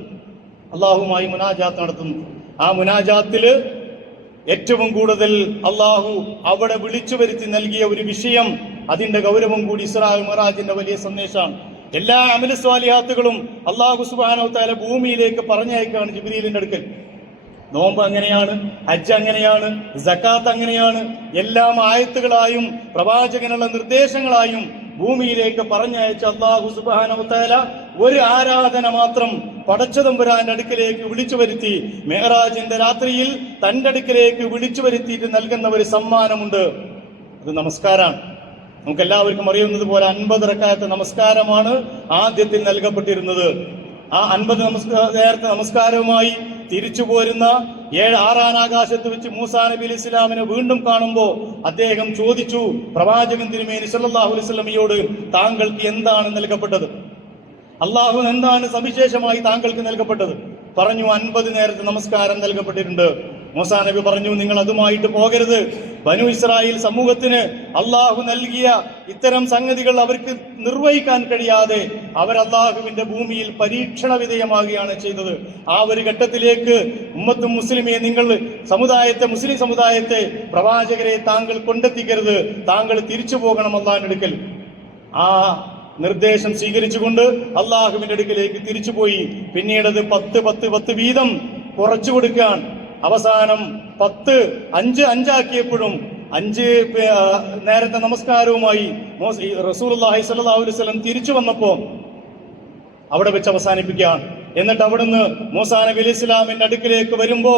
അള്ളാഹുമായി മുനാജാത്ത് നടത്തുന്നു. ആ മുനാജാത്തിൽ ഏറ്റവും കൂടുതൽ അള്ളാഹു അവിടെ വിളിച്ചു വരുത്തി നൽകിയ ഒരു വിഷയം അതിന്റെ ഗൗരവം കൂടി ഇസ്രായ മറാജിന്റെ വലിയ സന്ദേശമാണ്. എല്ലാ അമല സ്വാലിഹാത്തുകളും അള്ളാഹു സുബാനോ താല ഭൂമിയിലേക്ക് പറഞ്ഞയക്കാണ് ജിബ്രീലിന്റെ അടുക്കൽ. നോമ്പ് അങ്ങനെയാണ് ഹജ്ജ് അങ്ങനെയാണ് ജക്കാത്ത് അങ്ങനെയാണ്. എല്ലാം ആയത്തുകളായും പ്രവാചകനുള്ള നിർദ്ദേശങ്ങളായും ഭൂമിയിലേക്ക് പറഞ്ഞയച്ച അള്ളാഹു സുബാനവത്താല ഒരു ആരാധന മാത്രം പടച്ചതമ്പുരാന്റെ അടുക്കിലേക്ക് വിളിച്ചു വരുത്തി മെഹറാജിന്റെ രാത്രിയിൽ തന്റെ അടുക്കിലേക്ക് വിളിച്ചു വരുത്തിയിട്ട് നൽകുന്ന ഒരു സമ്മാനമുണ്ട്. അത് നമസ്കാരാണ് നമുക്ക് എല്ലാവർക്കും അറിയുന്നത് പോലെ അൻപത് റക്കായത്തെ നമസ്കാരമാണ് ആദ്യത്തിൽ നൽകപ്പെട്ടിരുന്നത്. ആ അൻപത് നമസ്കാരത്തെ നമസ്കാരവുമായി തിരിച്ചു പോരുന്ന ഏഴ് ആറാം ആകാശത്ത് വെച്ച് മൂസാ നബി അലി ഇസ്ലാമിനെ വീണ്ടും കാണുമ്പോൾ അദ്ദേഹം ചോദിച്ചു പ്രവാചകൻ തിരുമേനി സല്ലാഹു അലൈഹി വസല്ലമയോട് താങ്കൾക്ക് എന്താണ് നൽകപ്പെട്ടത്? അള്ളാഹു എന്താണ് സവിശേഷമായി താങ്കൾക്ക് നൽകപ്പെട്ടത്? പറഞ്ഞു അൻപത് നേരത്തെ നമസ്കാരം നൽകപ്പെട്ടിട്ടുണ്ട്. മൂസാ നബി പറഞ്ഞു നിങ്ങൾ അതുമായിട്ട് പോകരുത്. ബനു ഇസ്രായേൽ സമൂഹത്തിന് അള്ളാഹു നൽകിയ ഇത്തരം സംഗതികൾ അവർക്ക് നിർവഹിക്കാൻ കഴിയാതെ അവർ അള്ളാഹുവിന്റെ ഭൂമിയിൽ പരീക്ഷണ വിധേയമാകുകയാണ് ചെയ്തത്. ആ ഒരു ഘട്ടത്തിലേക്ക് ഉമ്മത്തും മുസ്ലിമെ നിങ്ങൾ സമുദായത്തെ മുസ്ലിം സമുദായത്തെ പ്രവാചകരെ താങ്കൾ കൊണ്ടെത്തിക്കരുത്. താങ്കൾ തിരിച്ചു പോകണം അള്ളാഹിന്റെ അടുക്കൽ. ആ നിർദ്ദേശം സ്വീകരിച്ചുകൊണ്ട് അള്ളാഹുവിന്റെ അടുക്കിലേക്ക് തിരിച്ചുപോയി പിന്നീടത് പത്ത് പത്ത് പത്ത് വീതം കുറച്ചു കൊടുക്കാൻ അവസാനം പത്ത് അഞ്ച് അഞ്ചാക്കിയപ്പോഴും അഞ്ച് നേരത്തെ നമസ്കാരവുമായി റസൂൽ അലൈഹി വസല്ലം തിരിച്ചു വന്നപ്പോ അവിടെ വെച്ച് അവസാനിപ്പിക്കുകയാണ്. എന്നിട്ട് അവിടുന്ന് മൂസാ നബി അലൈഹി ഇസ്ലാമിന്റെ അടുക്കിലേക്ക് വരുമ്പോ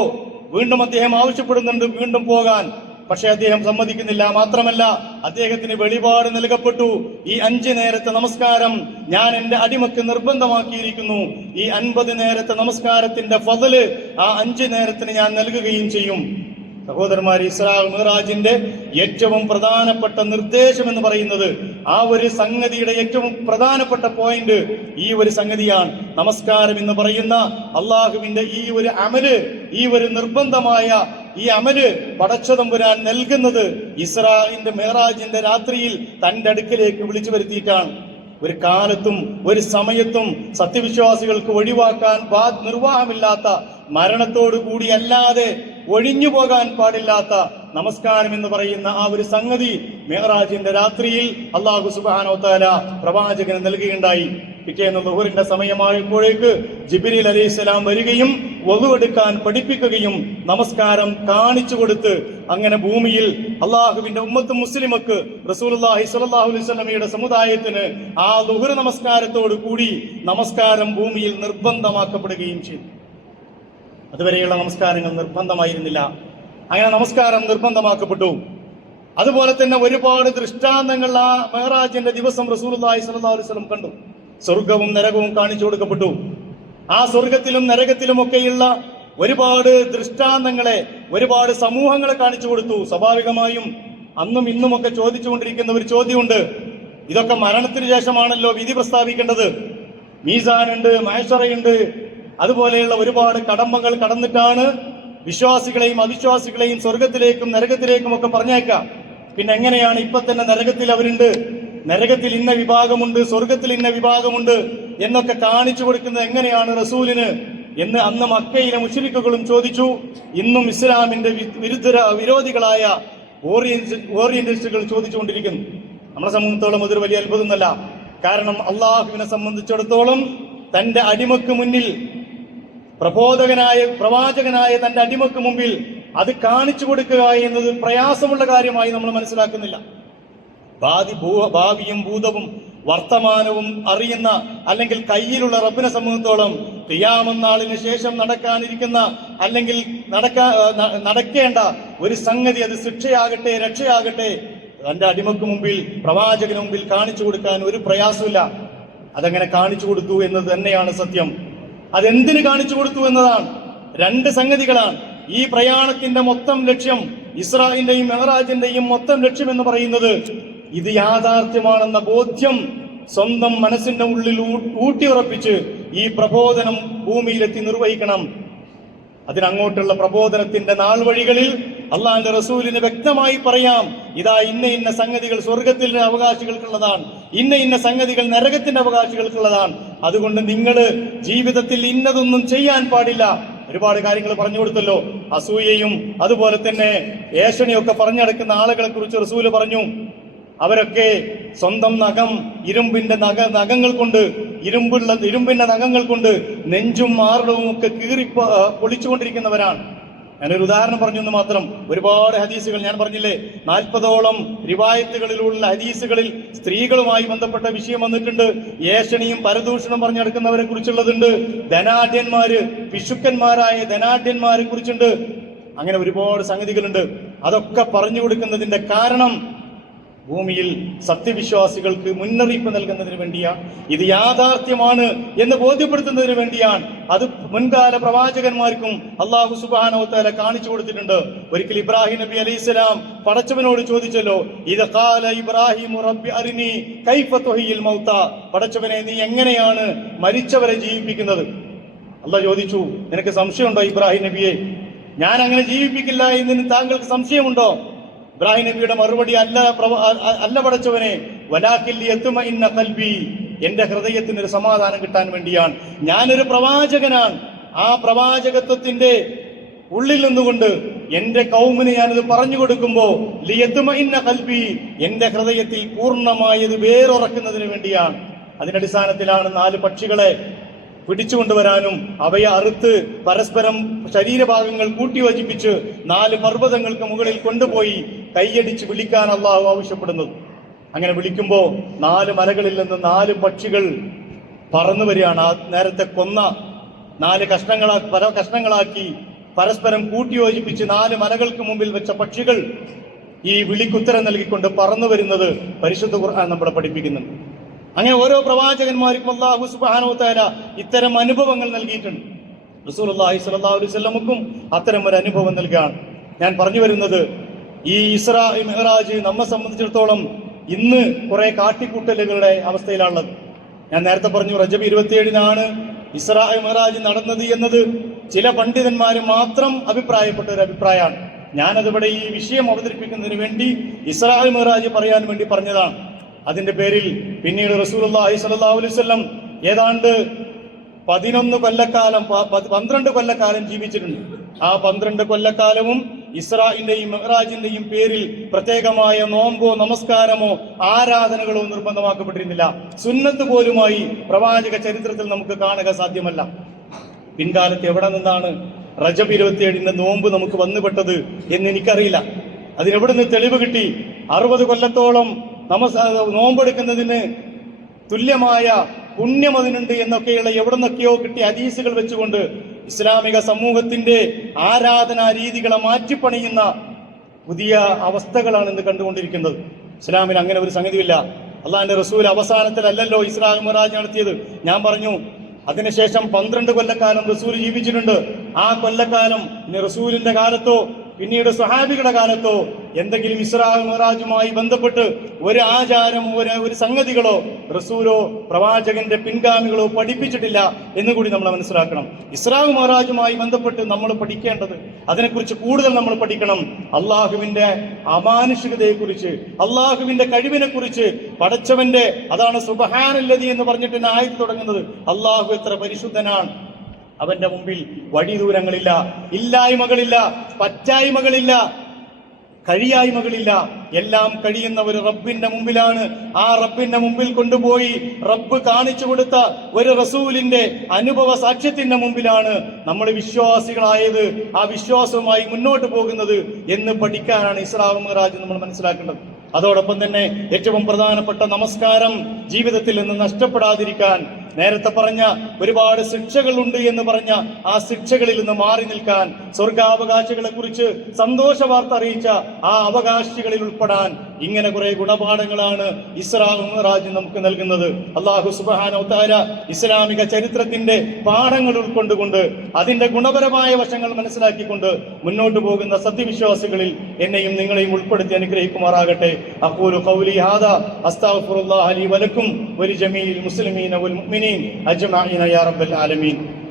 വീണ്ടും അദ്ദേഹം ആവശ്യപ്പെടുന്നുണ്ട് വീണ്ടും പോകാൻ. പക്ഷെ അദ്ദേഹം സമ്മതിക്കുന്നില്ല. മാത്രമല്ല അദ്ദേഹത്തിന് വെളിപാട് നൽകപ്പെട്ടു. ഈ അഞ്ച് നേരത്തെ നമസ്കാരം ഞാൻ എന്റെ അടിമക്ക് നിർബന്ധമാക്കിയിരിക്കുന്നു. ഈ അൻപത് നേരത്തെ നമസ്കാരത്തിന്റെ ഫതൽ ആ അഞ്ച് നേരത്തിന് ഞാൻ നൽകുകയും ചെയ്യും. സഹോദരന്മാർ ഇസ്രാൽ മിറാജിന്റെ ഏറ്റവും പ്രധാനപ്പെട്ട നിർദ്ദേശം എന്ന് പറയുന്നത് ആ ഒരു സംഗതിയുടെ ഏറ്റവും പ്രധാനപ്പെട്ട പോയിന്റ് ഈ ഒരു സംഗതിയാണ്. നമസ്കാരം എന്ന് പറയുന്ന അള്ളാഹുവിന്റെ ഈ ഒരു അമൽ ഈ ഒരു നിർബന്ധമായ ഈ അമൽ പടച്ചതമ്പുരാൻ നൽകുന്നത് ഇസ്രാഹിന്റെ മെഹറാജിന്റെ രാത്രിയിൽ തന്റെ അടുക്കിലേക്ക് വിളിച്ചു വരുത്തിയിട്ടാണ്. ഒരു കാലത്തും ഒരു സമയത്തും സത്യവിശ്വാസികൾക്ക് ഒഴിവാക്കാൻ നിർവാഹമില്ലാത്ത മരണത്തോടു കൂടി അല്ലാതെ ഒഴിഞ്ഞു പോകാൻ പാടില്ലാത്ത നമസ്കാരം എന്ന് പറയുന്ന ആ ഒരു സംഗതി മെഹറാജിന്റെ രാത്രിയിൽ അള്ളാഹു സുബാനോ താല പ്രവാചകന് നൽകുകയുണ്ടായി. പിറ്റേന്ന് ലുഹുറിന്റെ സമയമായപ്പോഴേക്ക് ജിബിരിൽ അലൈഹി സ്വലാം വരികയും വധുവെടുക്കാൻ പഠിപ്പിക്കുകയും നമസ്കാരം കാണിച്ചു കൊടുത്ത് അങ്ങനെ ഭൂമിയിൽ അള്ളാഹുവിന്റെ ഉമ്മത്ത് മുസ്ലിമക്ക് റസൂലുള്ളാഹി സ്വല്ലല്ലാഹു അലൈഹി വസല്ലമയുടെ സമുദായത്തിന് ആ ലുഹർ നമസ്കാരത്തോടു കൂടി നമസ്കാരം ഭൂമിയിൽ നിർബന്ധമാക്കപ്പെടുകയും ചെയ്തു. അതുവരെയുള്ള നമസ്കാരങ്ങൾ നിർബന്ധമായിരുന്നില്ല. അങ്ങനെ നമസ്കാരം നിർബന്ധമാക്കപ്പെട്ടു. അതുപോലെ തന്നെ ഒരുപാട് ദൃഷ്ടാന്തങ്ങൾ ആ മെഹറാജിന്റെ ദിവസം റസൂൽ അലൈഹി വസല്ലം കണ്ടു. സ്വർഗവും നരകവും കാണിച്ചു കൊടുക്കപ്പെട്ടു. ആ സ്വർഗത്തിലും നരകത്തിലും ഒക്കെയുള്ള ഒരുപാട് ദൃഷ്ടാന്തങ്ങളെ ഒരുപാട് സമൂഹങ്ങളെ കാണിച്ചു കൊടുത്തു. സ്വാഭാവികമായും അന്നും ഇന്നും ഇന്നുമൊക്കെ ചോദിച്ചുകൊണ്ടിരിക്കുന്ന ഒരു ചോദ്യമുണ്ട്. ഇതൊക്കെ മരണത്തിന് ശേഷമാണല്ലോ വിധി പ്രസ്താവിക്കേണ്ടത്. മീസാനുണ്ട് മഹേശ്വറയുണ്ട് അതുപോലെയുള്ള ഒരുപാട് കടമ്പകൾ കടന്നിട്ടാണ് വിശ്വാസികളെയും അവിശ്വാസികളെയും സ്വർഗത്തിലേക്കും നരകത്തിലേക്കും ഒക്കെ പറഞ്ഞേക്കാം. പിന്നെ എങ്ങനെയാണ് ഇപ്പൊ തന്നെ നരകത്തിൽ അവരുണ്ട്? നരകത്തിൽ ഇന്ന വിഭാഗമുണ്ട് സ്വർഗത്തിൽ ഇന്ന വിഭാഗമുണ്ട് എന്നൊക്കെ കാണിച്ചു കൊടുക്കുന്നത് എങ്ങനെയാണ് റസൂലിന് എന്ന് അന്ന് മക്കയിലെ മുഷരിക്കുകളും ചോദിച്ചു. ഇന്നും ഇസ്ലാമിന്റെ വിരുദ്ധ വിരോധികളായ ഓറിയന്റ് ഓറിയന്റിസ്റ്റുകൾ ചോദിച്ചുകൊണ്ടിരിക്കുന്നു. നമ്മളെ സംബന്ധിച്ചോളം അതൊരു വലിയ അത്ഭുതമൊന്നല്ല കാരണം അള്ളാഹുവിനെ സംബന്ധിച്ചിടത്തോളം തന്റെ അടിമക്ക് മുന്നിൽ പ്രബോധകനായ പ്രവാചകനായ തന്റെ അടിമക്ക് മുമ്പിൽ അത് കാണിച്ചു കൊടുക്കുക എന്നത് പ്രയാസമുള്ള കാര്യമായി നമ്മൾ മനസ്സിലാക്കുന്നില്ല. ഭാവി ഭൂ- ഭാവിയും ഭൂതവും വർത്തമാനവും അറിയുന്ന അല്ലെങ്കിൽ കയ്യിലുള്ള റബ്ബിനെ സംബന്ധിച്ചോളം തിയാമന്നാളിന് ശേഷം നടക്കാനിരിക്കുന്ന അല്ലെങ്കിൽ നടക്കാ നടക്കേണ്ട ഒരു സംഗതി അത് ശിക്ഷയാകട്ടെ രക്ഷയാകട്ടെ തന്റെ അടിമക്ക് മുമ്പിൽ പ്രവാചകന് മുമ്പിൽ കാണിച്ചു കൊടുക്കാൻ ഒരു പ്രയാസമില്ല അതങ്ങനെ കാണിച്ചു കൊടുത്തു എന്നത് തന്നെയാണ് സത്യം. അതെന്തിന് കാണിച്ചു കൊടുത്തു എന്നതാണ്. രണ്ട് സംഗതികളാണ്. ഈ പ്രയാണത്തിന്റെ മൊത്തം ലക്ഷ്യം ഇസ്രായേലിന്റെയും മെഹറാജിന്റെയും മൊത്തം ലക്ഷ്യം എന്ന് പറയുന്നത് ഇത് യാഥാർത്ഥ്യമാണെന്ന ബോധ്യം സ്വന്തം മനസ്സിന്റെ ഉള്ളിൽ ഊട്ടി ഊട്ടിയുറപ്പിച്ച് ഈ പ്രബോധനം ഭൂമിയിലെത്തി നിർവഹിക്കണം. അതിനങ്ങോട്ടുള്ള പ്രബോധനത്തിന്റെ നാൾ വഴികളിൽ അള്ളാന്റെ റസൂലിന് വ്യക്തമായി പറയാം ഇതാ ഇന്ന ഇന്ന സംഗതികൾ സ്വർഗത്തിന്റെ അവകാശികൾക്കുള്ളതാണ് ഇന്ന ഇന്ന സംഗതികൾ നരകത്തിന്റെ അവകാശികൾക്കുള്ളതാണ്. അതുകൊണ്ട് നിങ്ങൾ ജീവിതത്തിൽ ഇന്നതൊന്നും ചെയ്യാൻ പാടില്ല. ഒരുപാട് കാര്യങ്ങൾ പറഞ്ഞു കൊടുത്തല്ലോ. അസൂയയും അതുപോലെ തന്നെ ഏഷണിയൊക്കെ പറഞ്ഞടക്കുന്ന ആളുകളെ കുറിച്ച് റസൂൽ പറഞ്ഞു. അവരൊക്കെ സ്വന്തം നഖം ഇരുമ്പിന്റെ നഖ നഖങ്ങൾ കൊണ്ട് ഇരുമ്പുള്ള ഇരുമ്പിന്റെ നഖങ്ങൾ കൊണ്ട് നെഞ്ചും മാറിടവും ഒക്കെ കീറി പൊളിച്ചുകൊണ്ടിരിക്കുന്നവരാണ്. ഞാനൊരു ഉദാഹരണം പറഞ്ഞു എന്ന് മാത്രം. ഒരുപാട് ഹദീസുകൾ ഞാൻ പറഞ്ഞില്ലേ? നാൽപ്പതോളം റിവായത്തുകളിലുള്ള ഹദീസുകളിൽ സ്ത്രീകളുമായി ബന്ധപ്പെട്ട വിഷയം വന്നിട്ടുണ്ട്. ഏഷണിയും പരദൂഷണം പറഞ്ഞെടുക്കുന്നവരെ കുറിച്ചുള്ളതുണ്ട്. ധനാഢ്യന്മാര് പിശുക്കന്മാരായ ധനാഢ്യന്മാരെ കുറിച്ചുണ്ട്. അങ്ങനെ ഒരുപാട് സംഗതികളുണ്ട്. അതൊക്കെ പറഞ്ഞു കൊടുക്കുന്നതിന്റെ കാരണം ഭൂമിയിൽ സത്യവിശ്വാസികൾക്ക് മുന്നറിയിപ്പ് നൽകുന്നതിന് വേണ്ടിയാണ് ഇത് യാഥാർത്ഥ്യമാണ് എന്ന് ബോധ്യപ്പെടുത്തുന്നതിന് വേണ്ടിയാണ്. അത് മുൻകാല പ്രവാചകന്മാർക്കും അള്ളാഹു സുബാനോത്താല കാണിച്ചു കൊടുത്തിട്ടുണ്ട്. ഒരിക്കൽ ഇബ്രാഹിം നബി അലൈഹി സ്വലാം പടച്ചവനോട് ചോദിച്ചല്ലോ ഇത് കാല ഇബ്രാഹിം മൗത്ത? പടച്ചവനെ നീ എങ്ങനെയാണ് മരിച്ചവരെ ജീവിപ്പിക്കുന്നത്? അല്ല ചോദിച്ചു നിനക്ക് സംശയമുണ്ടോ ഇബ്രാഹിം നബിയെ? ഞാൻ അങ്ങനെ ജീവിപ്പിക്കില്ല എന്ന് താങ്കൾക്ക് സംശയമുണ്ടോ? ഇബ്രാഹിം നബിയുടെ മറുപടി അല്ല അല്ല പടച്ചവനെ വലാക്കിൽ ഇന്ന കൽബി. എന്റെ ഹൃദയത്തിന് ഒരു സമാധാനം കിട്ടാൻ വേണ്ടിയാണ്. ഞാനൊരു പ്രവാചകനാണ്. ആ പ്രവാചകത്വത്തിന്റെ ഉള്ളിൽ നിന്നുകൊണ്ട് എന്റെ കൗമിന് ഞാനത് പറഞ്ഞു കൊടുക്കുമ്പോ ലിയത്തുമഇന്ന കൽബി. എന്റെ ഹൃദയത്തിൽ പൂർണമായത് വേറുറക്കുന്നതിന് വേണ്ടിയാണ്. അതിന്റെ അടിസ്ഥാനത്തിലാണ് നാല് പക്ഷികളെ പിടിച്ചുകൊണ്ടുവരാനും അവയെ അറുത്ത് പരസ്പരം ശരീരഭാഗങ്ങൾ കൂട്ടിയോജിപ്പിച്ച് നാല് പർവതങ്ങൾക്ക് മുകളിൽ കൊണ്ടുപോയി കൈയടിച്ച് വിളിക്കാൻ അള്ളാഹു ആവശ്യപ്പെടുന്നത്. അങ്ങനെ വിളിക്കുമ്പോൾ നാല് മലകളിൽ നിന്ന് നാല് പക്ഷികൾ പറന്നു വരികയാണ്. ആ നേരത്തെ കൊന്ന നാല് കഷ്ണങ്ങളാ പല കഷ്ണങ്ങളാക്കി പരസ്പരം കൂട്ടിയോജിപ്പിച്ച് നാല് മലകൾക്ക് മുമ്പിൽ വെച്ച പക്ഷികൾ ഈ വിളിക്കുത്തരം നൽകിക്കൊണ്ട് പറന്നു വരുന്നത് പരിശുദ്ധ ഖുർആൻ നമ്മളെ പഠിപ്പിക്കുന്നുണ്ട്. അങ്ങനെ ഓരോ പ്രവാചകന്മാർക്കും അള്ളാഹു വതആല ഇത്തരം അനുഭവങ്ങൾ നൽകിയിട്ടുണ്ട്. റസൂലുള്ളാഹി അള്ളാഹി അലൈഹി വസല്ലമക്കും അത്തരം ഒരു അനുഭവം നൽകുകയാണ്. ഞാൻ പറഞ്ഞു വരുന്നത് ഈ ഇസ്ര മെഹറാജ് നമ്മെ സംബന്ധിച്ചിടത്തോളം ഇന്ന് കുറെ കാട്ടിക്കൂട്ടലുകളുടെ അവസ്ഥയിലാണുള്ളത്. ഞാൻ നേരത്തെ പറഞ്ഞു റജബ് ഇരുപത്തിയേഴിനാണ് ഇസ്ര മെഹറാജ് നടന്നത് എന്നത്. ചില പണ്ഡിതന്മാർ മാത്രം അഭിപ്രായപ്പെട്ട ഒരു അഭിപ്രായമാണ്. ഞാനതിവിടെ ഈ വിഷയം അവതരിപ്പിക്കുന്നതിന് വേണ്ടി ഇസ്രാ മെഹറാജ് പറയാൻ വേണ്ടി പറഞ്ഞതാണ്. അതിന്റെ പേരിൽ പിന്നീട് അലൈഹി വസല്ലം ഏതാണ്ട് പതിനൊന്ന് കൊല്ലക്കാലം പന്ത്രണ്ട് കൊല്ലക്കാലം ജീവിച്ചിട്ടുണ്ട്. ആ പന്ത്രണ്ട് കൊല്ലക്കാലവും ഇസ്രായിന്റെയും മെഹ്റാജിന്റെയും പേരിൽ പ്രത്യേകമായ നോമ്പോ നമസ്കാരമോ ആരാധനകളോ നിർബന്ധമാക്കപ്പെട്ടിരുന്നില്ല. സുന്നത്ത് പോലുമായി പ്രവാചക ചരിത്രത്തിൽ നമുക്ക് കാണുക സാധ്യമല്ല. പിൻകാലത്ത് എവിടെ നിന്നാണ് റജബ് ഇരുപത്തിയേഴിന്റെ നോമ്പ് നമുക്ക് വന്നുപെട്ടത് എന്ന് എനിക്കറിയില്ല. അതിനെവിടെ നിന്ന് തെളിവ് കിട്ടി? അറുപത് കൊല്ലത്തോളം നമസ് നോമ്പെടുക്കുന്നതിന് തുല്യമായ പുണ്യം അതിനുണ്ട് എന്നൊക്കെയുള്ള എവിടെ നിന്നൊക്കെയോ കിട്ടിയ ഹദീസുകൾ വെച്ചുകൊണ്ട് ഇസ്ലാമിക സമൂഹത്തിന്റെ ആരാധനാ രീതികളെ മാറ്റിപ്പണിയുന്ന പുതിയ അവസ്ഥകളാണ് ഇന്ന് കണ്ടുകൊണ്ടിരിക്കുന്നത്. ഇസ്ലാമിൽ അങ്ങനെ ഒരു സംഗതിയില്ല. അള്ളാഹിന്റെ റസൂൽ അവസാനത്തിലല്ലല്ലോ ഇസ്ലാം മിറാജ് നടത്തിയത്. ഞാൻ പറഞ്ഞു അതിനുശേഷം പന്ത്രണ്ട് കൊല്ലക്കാലം റസൂൽ ജീവിച്ചിട്ടുണ്ട്. ആ കൊല്ലക്കാലം ഇനി റസൂലിന്റെ കാലത്തോ പിന്നീട് സഹാബികളുടെ കാലത്തോ എന്തെങ്കിലും ഇസ്രാ മിറാജുമായി ബന്ധപ്പെട്ട് ഒരു ആചാരം ഒരു ഒരു സംഗതികളോ റസൂലോ പ്രവാചകന്റെ പിൻഗാമികളോ പഠിപ്പിച്ചിട്ടില്ല എന്ന് കൂടി നമ്മൾ മനസ്സിലാക്കണം. ഇസ്രാഹ് മഹാരാജുമായി ബന്ധപ്പെട്ട് നമ്മൾ പഠിക്കേണ്ടത് അതിനെക്കുറിച്ച് കൂടുതൽ നമ്മൾ പഠിക്കണം. അള്ളാഹുവിന്റെ അമാനുഷികതയെക്കുറിച്ച് അള്ളാഹുവിന്റെ കഴിവിനെ കുറിച്ച് പടച്ചവന്റെ അതാണ് സുബഹാനല്ലതി എന്ന് പറഞ്ഞിട്ട് ആയത് തുടങ്ങുന്നത്. അള്ളാഹു എത്ര പരിശുദ്ധനാണ്. അവന്റെ മുമ്പിൽ വഴി ദൂരങ്ങളില്ല ഇല്ലായ്മകളില്ല പറ്റായ്മകളില്ല കഴിയായ്മകളില്ല. എല്ലാം കഴിയുന്ന ഒരു റബ്ബിന്റെ മുമ്പിലാണ്. ആ റബ്ബിന്റെ മുമ്പിൽ കൊണ്ടുപോയി റബ്ബ് കാണിച്ചു കൊടുത്ത ഒരു റസൂലിന്റെ അനുഭവ സാക്ഷ്യത്തിന്റെ മുമ്പിലാണ് നമ്മൾ വിശ്വാസികളായത്. ആ വിശ്വാസവുമായി മുന്നോട്ട് പോകുന്നത് എന്ന് പഠിക്കാനാണ് ഇസ്ലാം മിറാജ് നമ്മൾ മനസ്സിലാക്കേണ്ടത്. അതോടൊപ്പം തന്നെ ഏറ്റവും പ്രധാനപ്പെട്ട നമസ്കാരം ജീവിതത്തിൽ നിന്ന് നഷ്ടപ്പെടാതിരിക്കാൻ നേരത്തെ പറഞ്ഞ ഒരുപാട് ശിക്ഷകളുണ്ട് എന്ന് പറഞ്ഞ ആ ശിക്ഷകളിൽ നിന്ന് മാറി നിൽക്കാൻ സ്വർഗാവകാശികളെ കുറിച്ച് സന്തോഷ വാർത്ത അറിയിച്ച ആ അവകാശികളിൽ ഉൾപ്പെടാൻ ഇങ്ങനെ കുറെ ഗുണപാഠങ്ങളാണ് ഇസ്ലാം മിറാജ് നമുക്ക് നൽകുന്നത്. അള്ളാഹു സുബാന ഇസ്ലാമിക ചരിത്രത്തിന്റെ പാഠങ്ങൾ ഉൾക്കൊണ്ടുകൊണ്ട് അതിന്റെ ഗുണപരമായ വശങ്ങൾ മനസ്സിലാക്കിക്കൊണ്ട് മുന്നോട്ട് പോകുന്ന സത്യവിശ്വാസികളിൽ എന്നെയും നിങ്ങളെയും ഉൾപ്പെടുത്തി അനുഗ്രഹിക്കുമാറാകട്ടെ. അഖൂലു ഖൗലി വലക്കും വലി ജമീൽ മുസ്ലിമീന വൽ മുഅ്മിനീൻ അജ്മഈന യാ റബ്ബൽ ആലമീൻ.